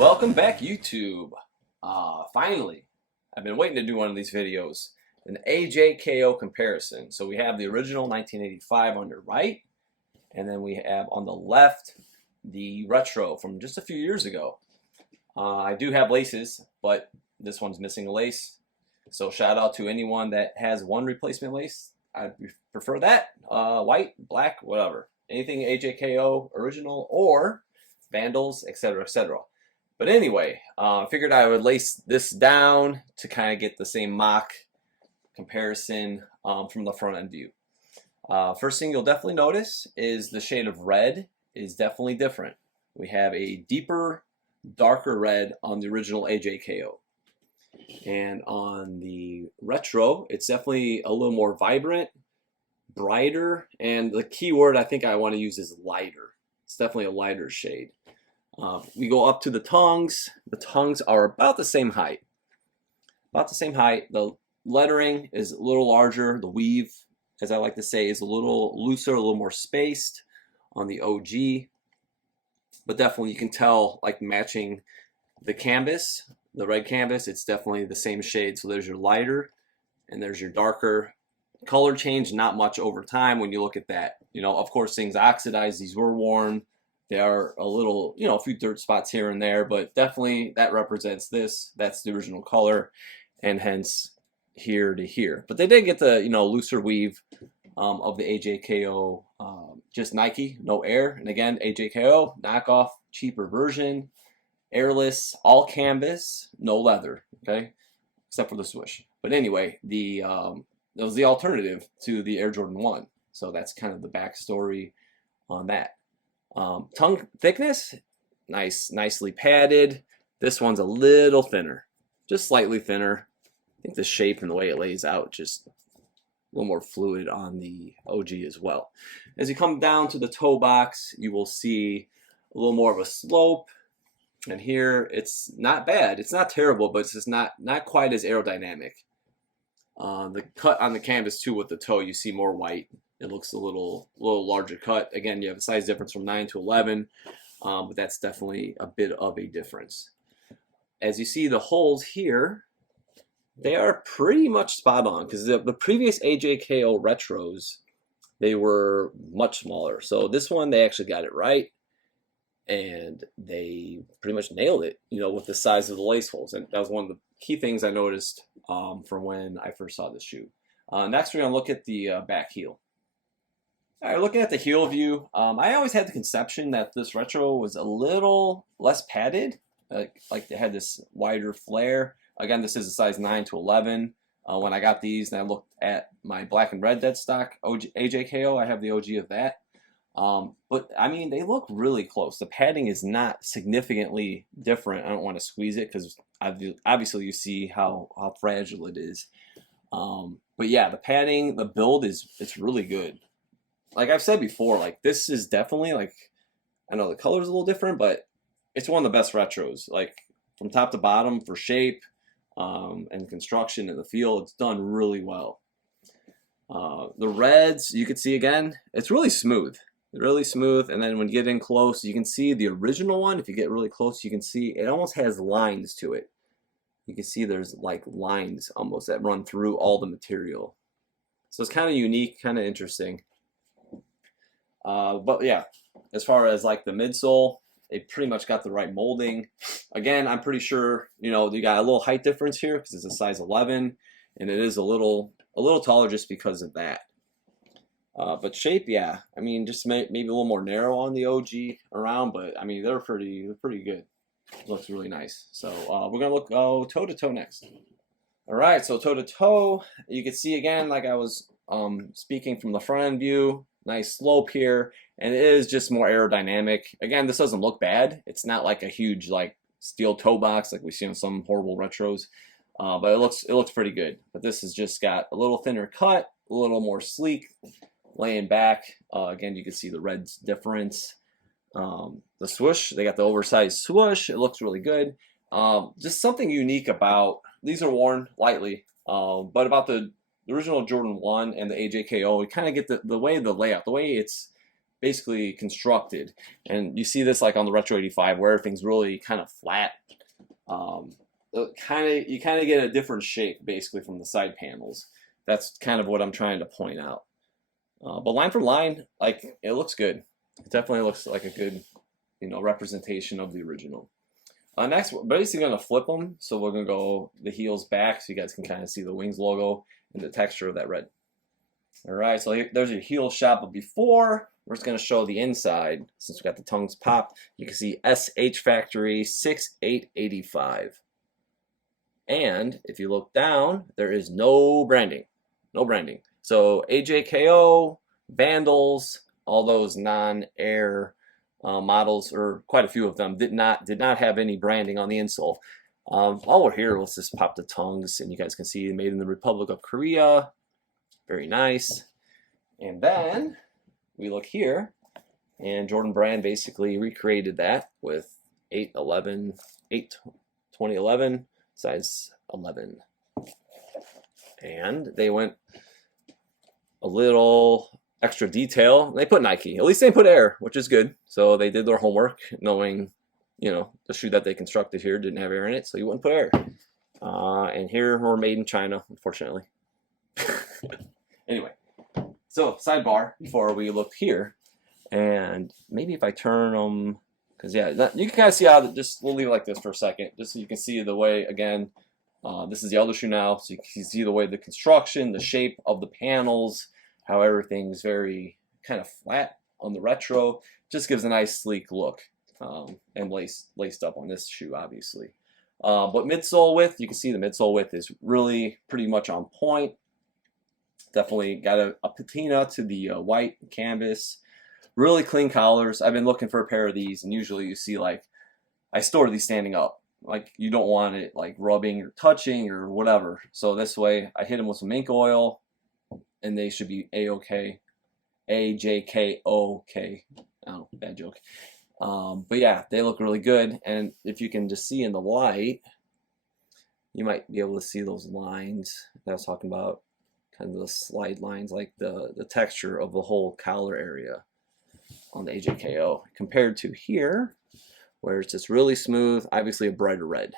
Welcome back, YouTube. Finally, I've been waiting to do one of these videos, an AJKO comparison. So we have the original 1985 on the right, and then we have on the left the retro from just a few years ago. I do have laces, but this one's missing a lace. So shout out to anyone that has one replacement lace. I prefer that, white, black, whatever. Anything AJKO original or Vandals, etc., etc. But anyway, I figured I would lace this down to kind of get the same mock comparison from the front end view. First thing you'll definitely notice is the shade of red is definitely different. We have a deeper, darker red on the original AJKO. And on the retro, it's definitely a little more vibrant, brighter, and the key word I think I want to use is lighter. It's definitely a lighter shade. We go up to the tongues. The tongues are about the same height. About the same height. The lettering is a little larger. The weave, as I like to say, is a little looser, a little more spaced on the OG. But definitely you can tell, like matching the canvas, the red canvas, it's definitely the same shade. So there's your lighter and there's your darker. Color change, not much over time when you look at that. You know, of course, things oxidize. These were worn. They are a little, you know, a few dirt spots here and there, but definitely that represents this. That's the original color, and hence here to here. But they did get the, you know, looser weave of the AJKO, just Nike, no air. And again, AJKO, knockoff, cheaper version, airless, all canvas, no leather, okay, except for the swoosh. But anyway, that was the alternative to the Air Jordan 1. So that's kind of the backstory on that. Tongue thickness, nicely padded. This one's a little thinner, just slightly thinner. I think the shape and the way it lays out, just a little more fluid on the OG as well. As you come down to the toe box, you will see a little more of a slope. And here, it's not bad. It's not terrible, but it's just not quite as aerodynamic. The cut on the canvas too with the toe, you see more white. It looks a little larger cut. Again, you have a size difference from 9 to 11, but that's definitely a bit of a difference. As you see the holes here, they are pretty much spot on because the previous AJKO retros, they were much smaller. So this one, they actually got it right, and they pretty much nailed it, you know, with the size of the lace holes. And that was one of the key things I noticed from when I first saw this shoe. Next, we're going to look at the back heel. All right, looking at the heel view, I always had the conception that this retro was a little less padded, like they had this wider flare. Again, this is a size 9 to 11. When I got these and I looked at my black and red dead stock AJKO, I have the OG of that. But I mean, they look really close. The padding is not significantly different. I don't want to squeeze it because obviously you see how fragile it is. But yeah, the padding, the build it's really good. Like I've said before, like this is definitely, like, I know the color's a little different, but it's one of the best retros. Like from top to bottom for shape and construction in the feel, it's done really well. The reds, you can see again, it's really smooth. Really smooth, and then when you get in close, you can see the original one. If you get really close, you can see it almost has lines to it. You can see there's like lines almost that run through all the material. So it's kind of unique, kind of interesting. But yeah, as far as like the midsole, they pretty much got the right molding. Again, I'm pretty sure, you know, you got a little height difference here because it's a size 11, and it is a little taller just because of that. But shape, yeah, I mean, just maybe a little more narrow on the OG around, but I mean, they're pretty good. It looks really nice. So we're gonna go toe to toe next. All right, so toe to toe, you can see again, like I was speaking from the front end view, nice slope here, and it is just more aerodynamic. Again, this doesn't look bad. It's not like a huge like steel toe box like we see on some horrible retros, but it looks pretty good. But this has just got a little thinner cut, a little more sleek. Laying back, again, you can see the red's difference. The swoosh, they got the oversized swoosh. It looks really good. Just something unique about, these are worn lightly, but about the original Jordan 1 and the AJKO, we kind of get the way the layout, the way it's basically constructed. And you see this like on the Retro 85 where everything's really kind of flat. You kind of get a different shape basically from the side panels. That's kind of what I'm trying to point out. But line for line, like, it looks good. It definitely looks like a good, representation of the original. Next, we're basically going to flip them. So we're going to go the heels back so you guys can kind of see the wings logo and the texture of that red. All right, so there's your heel shot. But before, we're just going to show the inside. Since we got the tongues popped, you can see SH Factory 6885. And if you look down, there is no branding. No branding. So AJKO, Vandals, all those non-air models, or quite a few of them, did not have any branding on the insole. While we're here, let's just pop the tongues, and you guys can see made in the Republic of Korea. Very nice. And then we look here, and Jordan Brand basically recreated that with 2011, size 11. And they went a little extra detail. They put Nike. At least they put Air, which is good. So they did their homework, knowing, the shoe that they constructed here didn't have Air in it, so you wouldn't put Air. And here we're made in China, unfortunately. Anyway, so sidebar before we look here, and maybe if I turn them, because yeah, you can kind of see how we'll leave it like this for a second, just so you can see the way, again, this is the other shoe now, so you can see the way the construction, the shape of the panels, how everything's very kind of flat on the retro. Just gives a nice sleek look, and laced up on this shoe, obviously. But midsole width, you can see the midsole width is really pretty much on point. Definitely got a patina to the white canvas. Really clean collars. I've been looking for a pair of these, and usually you see, like, I store these standing up. Like, you don't want it like rubbing or touching or whatever. So this way, I hit them with some ink oil, and they should be A-OK. AJKO. Oh, bad joke. But yeah, they look really good. And if you can just see in the light, you might be able to see those lines that I was talking about. Kind of the slide lines, like the texture of the whole collar area on the AJKO, compared to here, where it's just really smooth, obviously a brighter red.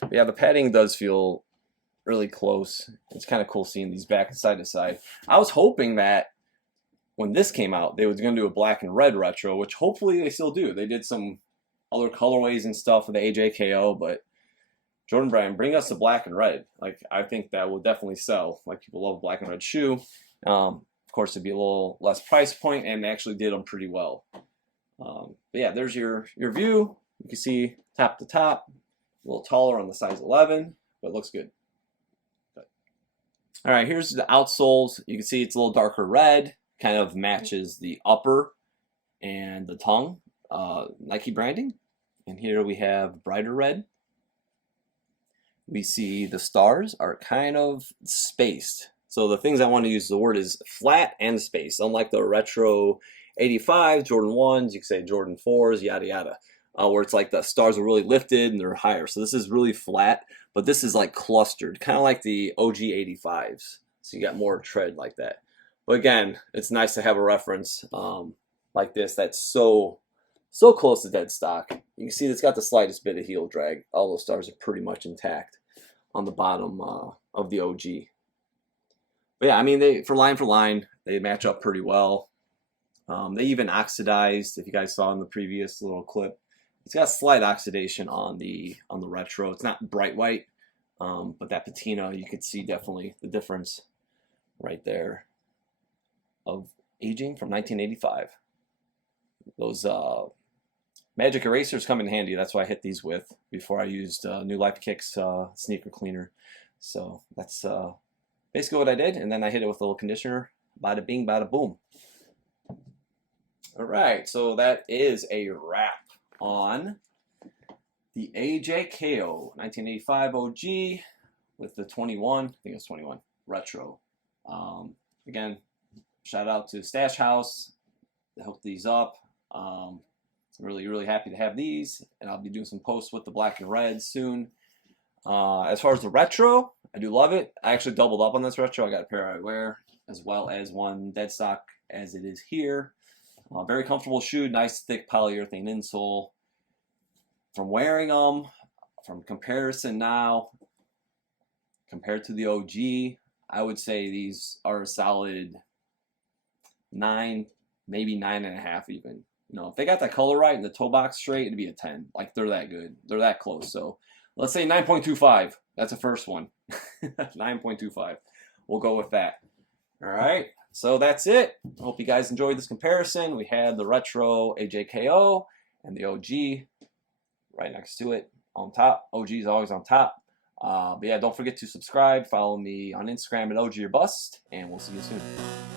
But yeah, the padding does feel really close. It's kind of cool seeing these back side to side. I was hoping that when this came out, they were going to do a black and red retro, which hopefully they still do. They did some other colorways and stuff with the AJKO, but Jordan Brand, bring us the black and red. Like, I think that will definitely sell. Like, people love black and red shoe. Of course, it'd be a little less price point, and they actually did them pretty well. But yeah, there's your view. You can see top to top, a little taller on the size 11, but it looks good. All right, here's the outsoles. You can see it's a little darker red, kind of matches the upper and the tongue Nike branding. And here we have brighter red. We see the stars are kind of spaced. So the things I want to use, the word is flat and spaced. Unlike the retro 85, Jordan 1s, you can say Jordan 4s, yada yada. Where it's like the stars are really lifted and they're higher. So this is really flat, but this is like clustered, kind of like the OG 85s. So you got more tread like that. But again, it's nice to have a reference like this that's so close to dead stock. You can see it's got the slightest bit of heel drag. All those stars are pretty much intact on the bottom of the OG. But yeah, I mean, for line, they match up pretty well. They even oxidized, if you guys saw in the previous little clip. It's got slight oxidation on the retro. It's not bright white, but that patina, you could see definitely the difference right there of aging from 1985. Those magic erasers come in handy. That's why I hit these with before I used New Life Kicks sneaker cleaner. So that's basically what I did, and then I hit it with a little conditioner. Bada bing, bada boom. All right, so that is a wrap on the AJKO 1985 OG with the 21, I think it's 21, retro. Again, shout out to Stash House to hook these up. I'm really happy to have these, and I'll be doing some posts with the black and red soon. As far as the retro, I do love it. I actually doubled up on this retro. I got a pair I wear. as well as one dead stock as it is here. Very comfortable shoe, nice thick polyurethane insole. From wearing them, from comparison now, compared to the OG, I would say these are a solid 9, maybe 9.5 even. You know, if they got that color right and the toe box straight, it'd be a 10. Like, they're that good. They're that close. So let's say 9.25. That's the first one. 9.25. We'll go with that. All right. So that's it. I hope you guys enjoyed this comparison. We had the retro AJKO and the OG right next to it on top. OG is always on top. But yeah, don't forget to subscribe. Follow me on Instagram at OG or Bust, and we'll see you soon.